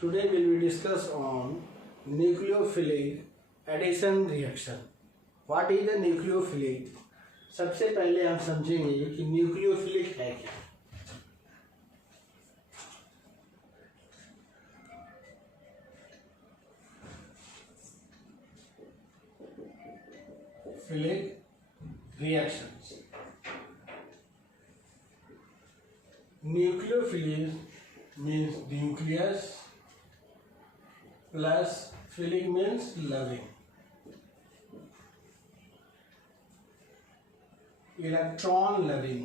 Today we will discuss on nucleophilic addition reaction. What is the nucleophilic? सबसे पहले हम समझेंगे कि न्यूक्लियोफिलिक है क्या. Philic reactions. Nucleophilic means nucleus plus philic means loving. Electron loving.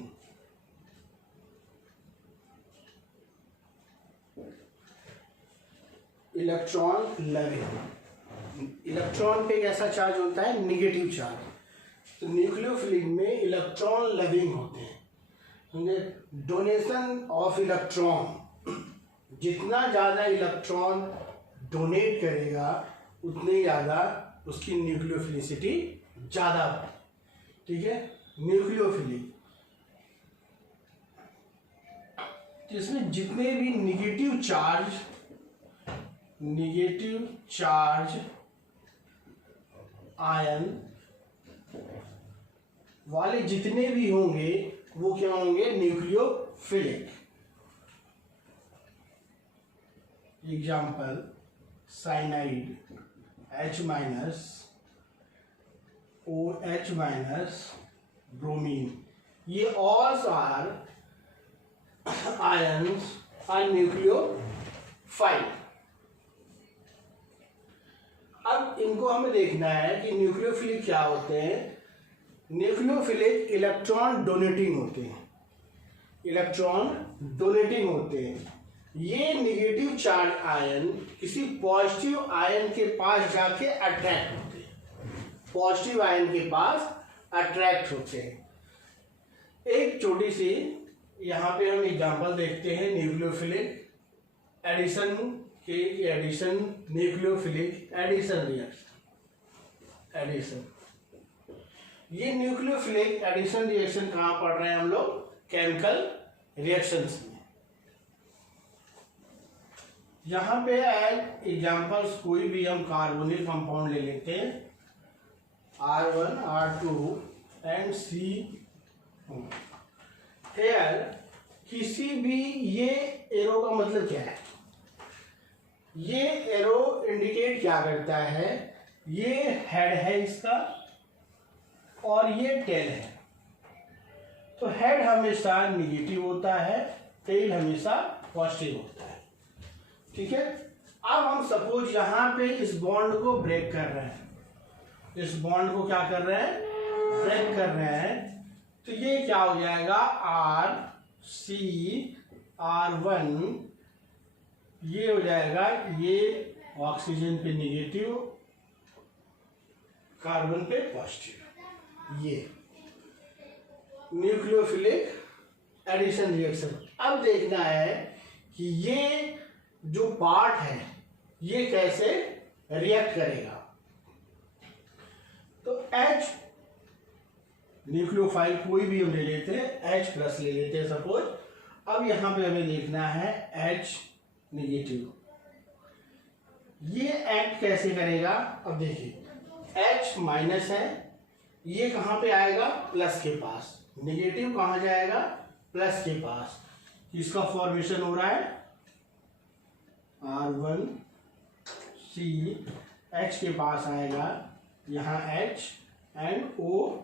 Electron loving. Electron पे कैसा चार्ज होता है? Negative charge. तो न्यूक्लियोफिलिक में इलेक्ट्रॉन लविंग होते हैं. डोनेशन ऑफ इलेक्ट्रॉन, जितना ज़्यादा इलेक्ट्रॉन डोनेट करेगा उतनी ज़्यादा उसकी न्यूक्लियोफिलिसिटी ज़्यादा होगी. ठीक है. न्यूक्लियोफिलिक जिसमें जितने भी निगेटिव चार्ज आयन वाले जितने भी होंगे वो क्या होंगे? Nucleophilic. Example cyanide H- OH- bromine. ये all are ions are nucleophile. अब इनको हमें देखना है कि न्यूक्लियोफिलिक क्या होते हैं. न्यूक्लियोफिलिक इलेक्ट्रॉन डोनेटिंग होते हैं. ये निगेटिव चार्ज आयन किसी पॉजिटिव आयन के पास जाके अट्रैक्ट होते हैं. एक छोटी सी यहाँ पे हम एग्जांपल देखते हैं nucleophilic addition nucleophilic addition reaction. ये न्यूक्लियोफिलिक एडिशन रिएक्शन कहाँ पढ़ रहे हैं हम लोग? केमिकल रिएक्शंस में. यहाँ पे एज एग्जांपल्स कोई भी हम कार्बोनिल कंपाउंड ले लेते हैं, R1 R2 and C. Hair किसी भी, ये एरो का मतलब क्या है? ये एरो इंडिकेट क्या करता है? ये हेड है इसका और ये टेल है. तो हेड हमेशा निगेटिव होता है, टेल हमेशा पॉजिटिव होता है. ठीक है. अब हम सपोज यहां पे इस बॉन्ड को ब्रेक कर रहे हैं. ब्रेक कर रहे हैं. तो ये क्या हो जाएगा? R1 ये हो जाएगा, ये ऑक्सीजन पे निगेटिव, कार्बन पे पॉजिटिव. ये न्यूक्लियोफिलिक एडिशन रिएक्शन. अब देखना है कि ये जो पार्ट है ये कैसे रिएक्ट करेगा. तो H न्यूक्लियोफाइल कोई भी हम ले लेते हैं, H+ ले लेते हैं सपोज. अब यहां पे हमें देखना है H निगेटिव. ये एक्ट कैसे करेगा? अब देखिए H- है, ये कहां पे आएगा? प्लस के पास. निगेटिव कहां जाएगा? प्लस के पास. इसका फॉर्मेशन हो रहा है R1 C, H के पास आएगा यहाँ H एंड O-.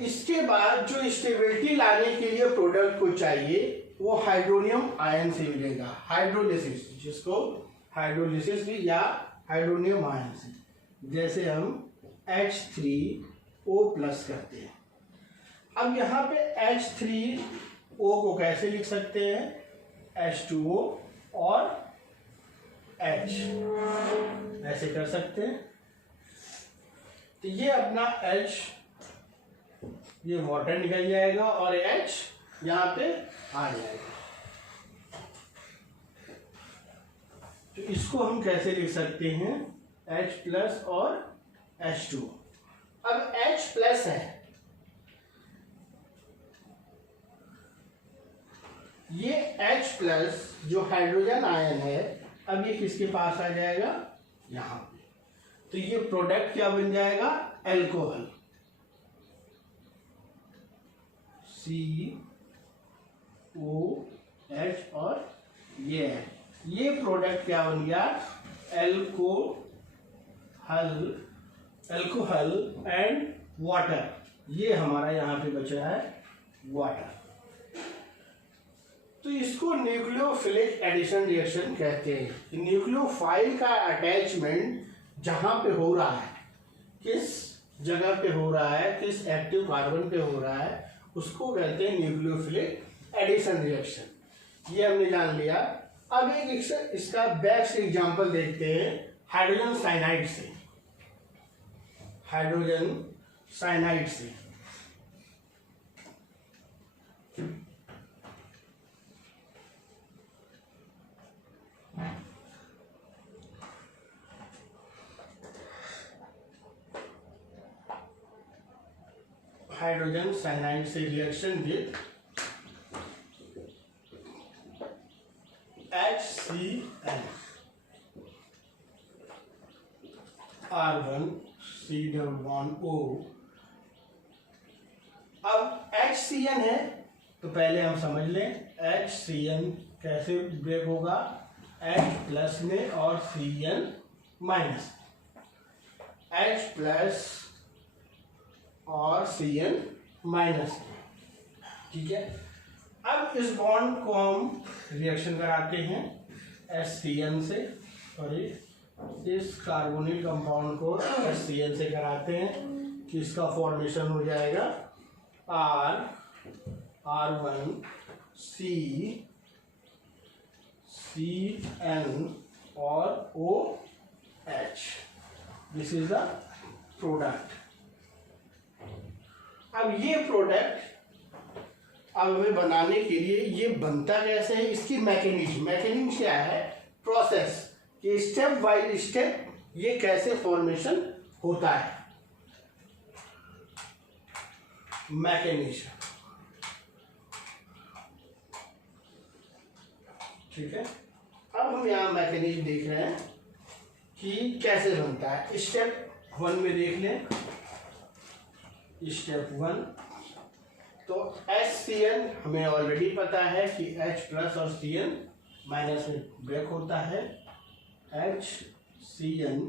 इसके बाद जो स्टेबिलिटी लाने के लिए प्रोडक्ट को चाहिए वो हाइड्रोनियम आयन से मिलेगा. हाइड्रोलिसिस, जिसको हाइड्रोलिसिस भी या हाइड्रोनियम आयन से. जैसे हम H3O+ करते हैं. अब यहाँ पे H3O को कैसे लिख सकते हैं? H2O और H ऐसे कर सकते हैं. तो ये अपना H, ये वाटर निकल जाएगा और H यहाँ पे आ जाएगा. तो इसको हम कैसे लिख सकते हैं? H+ और H2. अब H+ है, ये H प्लस जो हाइड्रोजन आयन है अब ये किसके पास आ जाएगा, यहाँ पे। तो ये प्रोडक्ट क्या बन जाएगा, एल्कोहल, COH और ये है, ये प्रोडक्ट क्या बन गया, एल्कोहल एंड वाटर। ये हमारा यहाँ पे बच रहा है वाटर। तो इसको न्यूक्लियोफिलिक एडिशन रिएक्शन कहते हैं। न्यूक्लियोफाइल का अटैचमेंट जहां पे हो रहा है, किस जगह पे हो रहा है, किस एक्टिव कार्बन पे हो रहा है, उसको कहते हैं न्यूक्लियोफिलिक एडिशन रिएक्शन। ये हमने जान लिया। अब एक इसका बेस्ट एग्जांपल देखते हैं हाइड्रोजन साइनाइड से। हाइड्रोजन साइनाइड से हाइड्रोजन साइनाइड से रिएक्शन विद HCl, R1C1O। अब HCN है तो पहले हम समझ लें HCN कैसे ब्रेक होगा, H प्लस में और Cn माइनस, H प्लस और Cn माइनस, ठीक है। अब इस बॉन्ड को हम रिएक्शन कराते हैं HCN से, सॉरी इस कार्बोनिल कंपाउंड को HCN से कराते हैं कि इसका फॉर्मेशन हो जाएगा R1CCN और OH। This is the product. अब ये प्रोडक्ट अब हमें बनाने के लिए ये बनता कैसे है, इसकी मैकेनिज्म क्या है, प्रोसेस कि स्टेप बाय स्टेप ये कैसे फॉर्मेशन होता है, मैकेनिज्म, ठीक है। अब हम यहाँ मैकेनिज्म देख रहे हैं कि कैसे बनता है। स्टेप 1 में देख लें, स्टेप 1 तो HCN हमें ऑलरेडी पता है कि H प्लस और Cn माइनस में ब्रेक होता है, HCN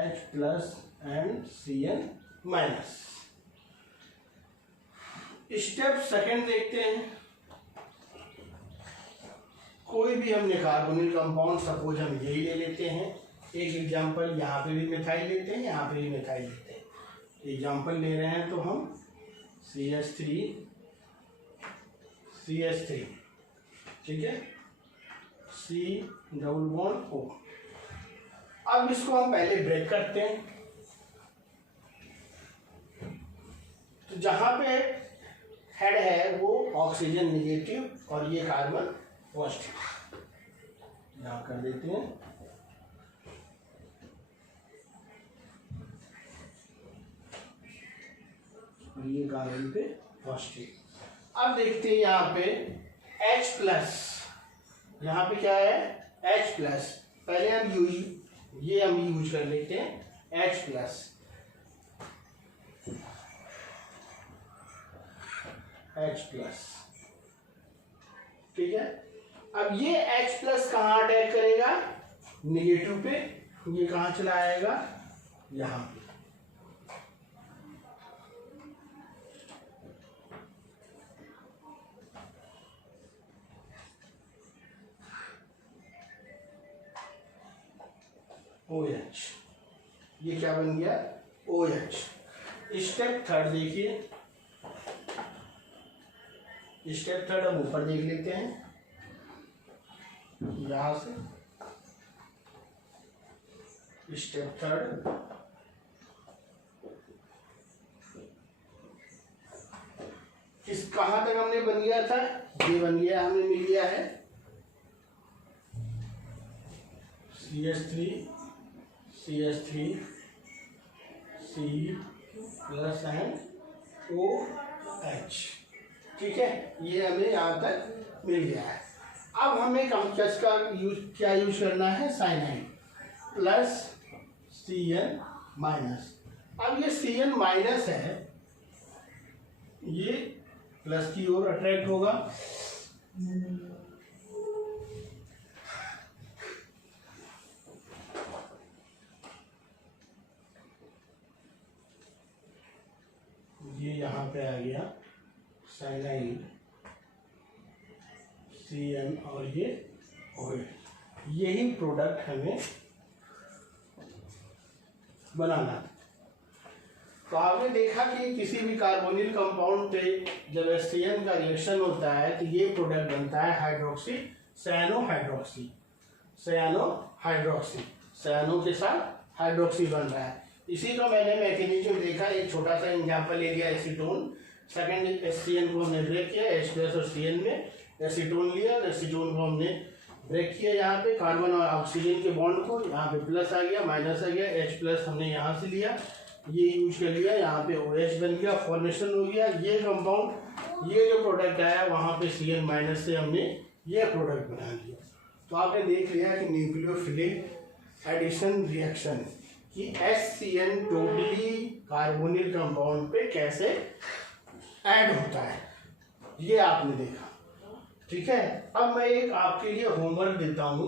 H plus and Cn minus. Step 2 देखते हैं। कोई भी हमने कार्बोनिल कंपाउंड, सपोज हम यही ले लेते हैं, एक एग्जांपल, यहाँ पे भी मिथाइल लेते हैं, यहाँ पे भी मिथाइल लेते हैं। एग्जांपल ले रहे हैं तो हम CH3, ठीक है, C डबल बॉन्ड O। अब इसको हम पहले ब्रेक करते हैं। तो जहां पे हेड है वो ऑक्सीजन निगेटिव और ये कार्बन पॉजिटिव, यहां कर देते हैं। और ये कार्बन पे पॉजिटिव। अब देखते हैं यहाँ पे H प्लस, यहाँ पे क्या है H प्लस, पहले हम यूज कर लेते हैं H प्लस, ठीक है। अब ये H प्लस कहाँ अटैक करेगा, निगेटिव पे, ये कहाँ चला आएगा, यहाँ पे। OH, ये क्या बन गया OH। स्टेप 3 देखिए, स्टेप 3 हम ऊपर देख लेते हैं, यहां से स्टेप 3 कहां तक हमने बन गया था, ये बन गया, हमने मिल गया है CH3 C plus and OH, ठीक है, ये हमें यहाँ तक मिल गया है। अब हमें का क्या यूज करना है, साइनाइड प्लस Cn माइनस। अब ये Cn माइनस है, ये प्लस की ओर अट्रैक्ट होगा, ये यहाँ पे आ गया साइनाइड Cn और ये OH। यही प्रोडक्ट हमें बनाना है। तो आपने देखा कि किसी भी कार्बोनिल कंपाउंड पे जब Cn का रिएक्शन होता है तो ये प्रोडक्ट बनता है हाइड्रोक्सी सयानोहाइड्रोक्सी। सयानो के साथ हाइड्रोक्सी बन रहा है। इसी का मैंने मैकेनिज्म देखा, एक छोटा सा एग्जांपल ले लिया एसीटोन। सेकंड Cn को हमने ब्रेक किया, H+ और Cn में एसीटोन लिया, एसीटोन को हमने ब्रेक किया यहाँ पे कार्बन और ऑक्सीजन के बॉन्ड को, यहाँ पे प्लस आ गया, माइनस आ गया, H+ हमने यहाँ से लिया, ये यूज कर लिया, यहाँ पे OH बन गया, फॉर्मेशन हो गया। ये कंपाउंड, ये जो प्रोडक्ट आया वहाँ पे Cn माइनस से हमने ये प्रोडक्ट बना लिया। तो आपने देख लिया कि न्यूक्लियोफिलिक एडिशन रिएक्शन कि HCN टोटली कार्बोनिल कंपाउंड पे कैसे ऐड होता है, ये आपने देखा। ठीक है, अब मैं एक आपके लिए होमवर्क देता हूं,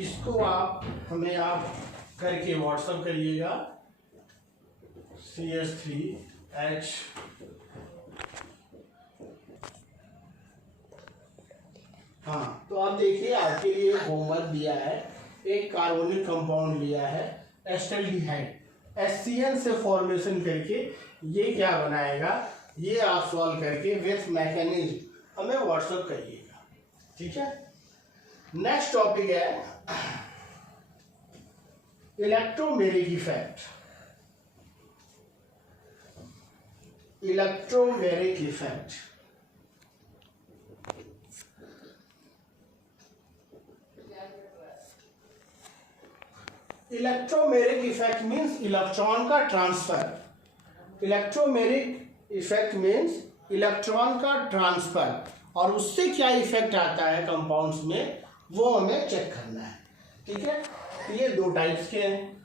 इसको आप करके व्हाट्सएप करिएगा। CH3H हाँ, तो आप देखिए आपके लिए होमवर्क दिया है, एक कार्बोनिल कंपाउंड लिया है एस्टल्डिहाइड, HCN से फॉर्मेशन करके ये क्या बनाएगा, ये आप सॉल्व करके विथ मैकेनिज्म हमें व्हाट्सएप करिएगा। ठीक है, नेक्स्ट टॉपिक है electromeric effect. Electromeric effect electromeric effect means electron का transfer. Electromeric effect means electron का ट्रांसफर, और उससे क्या इफेक्ट आता है कंपाउंड्स में वो हमें चेक करना है। ठीक है, तो ये दो टाइप्स के हैं,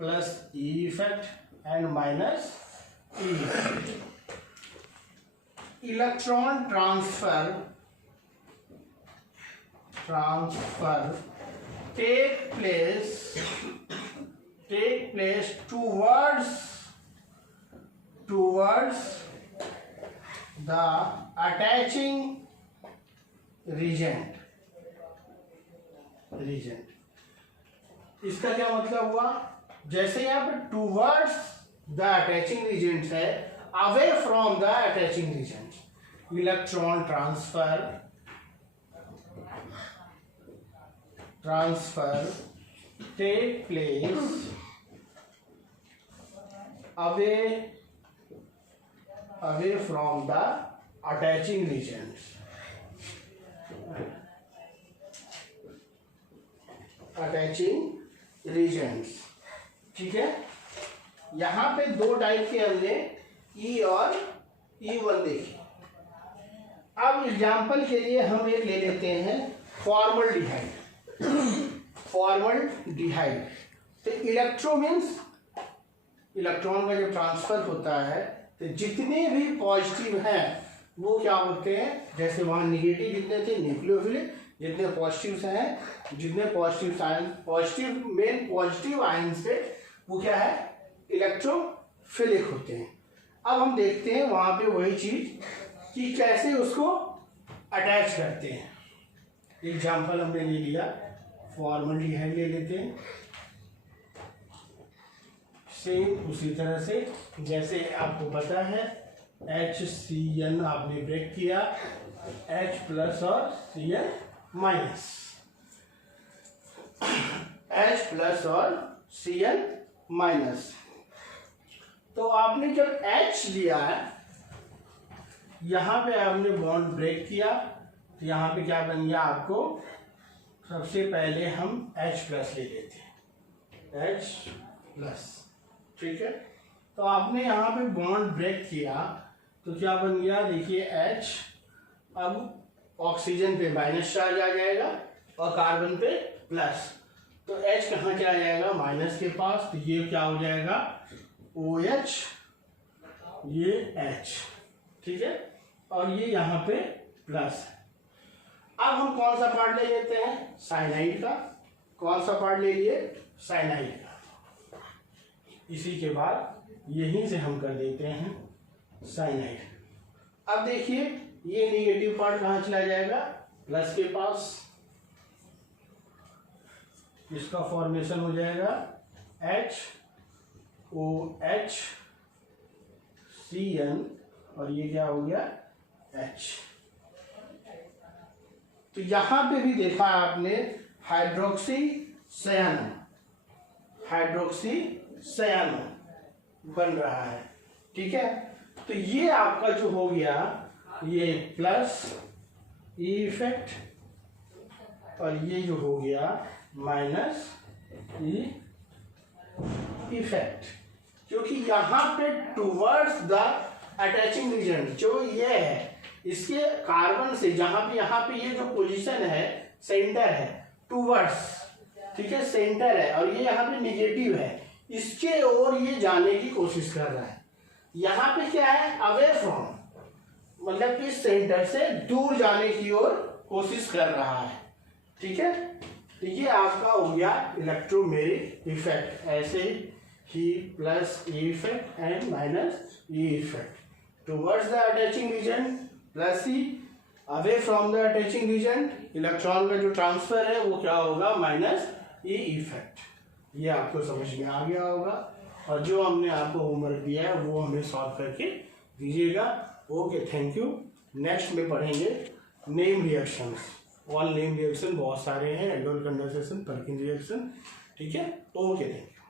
plus E effect and minus E effect. Electron transfer take place towards the attaching reagent। इसका क्या मतलब हुआ, जैसे यहाँ पे टूवर्ड्स द अटैचिंग रीजेंट है, away from the attaching reagent. Electron transfer take place away from the attaching regions। ठीक है, यहाँ पे दो टाइप के हमने E और E1 देखे। अब एग्जाम्पल के लिए हम एक ले लेते हैं फॉर्मल्डिहाइड। तो इलेक्ट्रो मीन्स इलेक्ट्रॉन का जब ट्रांसफर होता है तो जितने भी पॉजिटिव हैं वो क्या होते हैं, जैसे वहाँ निगेटिव जितने थे न्यूक्लियोफिलिक, जितने पॉजिटिव हैं, जितने पॉजिटिव आयन से वो क्या है, इलेक्ट्रोफिलिक होते हैं। अब हम देखते हैं वहाँ पे वही चीज कि कैसे उसको अटैच करते हैं। एग्जाम्पल हमने ले लिया, फॉर्मल्डिहाइड ले लेते हैं, सेम उसी तरह से जैसे आपको पता है HCN आपने ब्रेक किया, H+ और Cn माइनस, H+ और Cn माइनस। तो आपने जब H लिया है, यहाँ पे आपने बॉन्ड ब्रेक किया, तो यहाँ पे क्या बन गया आपको, सबसे पहले हम H+ ले लेते हैं, H+। ठीक है, तो आपने यहाँ पे बॉन्ड ब्रेक किया तो क्या बन गया, देखिए H अब ऑक्सीजन पे माइनस चार्ज आ जाएगा और कार्बन पे प्लस, तो H कहाँ चला जाएगा, माइनस के पास, तो ये क्या हो जाएगा OH, ये H, ठीक है, और ये यहाँ पे प्लस। अब हम कौन सा पार्ट ले लेते हैं, साइनाइड का। कौन सा पार्ट ले लिए, साइनाइड का। इसी के बाद यहीं से हम कर देते हैं साइनाइड। अब देखिए ये नेगेटिव पार्ट कहाँ चला जाएगा, प्लस के पास, इसका फॉर्मेशन हो जाएगा HOH CN और ये क्या हो गया H। तो यहां पे भी देखा आपने हाइड्रोक्सी सयानो बन रहा है, ठीक है। तो ये आपका जो हो गया ये प्लस ई इफेक्ट और ये जो हो गया माइनस ई इफेक्ट, क्योंकि यहाँ पे टूवर्ड्स द अटैचिंग रीजन जो ये है, इसके कार्बन से जहां पे यहाँ पे ये जो पोजीशन है सेंटर है टूवर्ड्स, ठीक है, सेंटर है, और ये यहाँ पे निगेटिव है, इसके ओर ये जाने की कोशिश कर रहा है। यहाँ पे क्या है, अवे फ्रॉम, मतलब कि सेंटर से दूर जाने की ओर कोशिश कर रहा है, ठीक है। तो ये आपका हो गया इलेक्ट्रोमेरिक इफेक्ट, ऐसे ही plus E effect and minus E effect, towards the attaching region plus E, away from the attaching region electron का जो ट्रांसफर है वो क्या होगा, माइनस ई इफेक्ट। ये आपको समझ में आ गया होगा, और जो हमने आपको होमवर्क दिया है वो हमें सॉल्व करके दीजिएगा। Okay, thank you. नेक्स्ट में पढ़ेंगे name reactions. All name reaction बहुत सारे हैं, एल्डोल कंडेंसेशन, पर्किन रिएक्शन, ठीक है। Okay, thank you.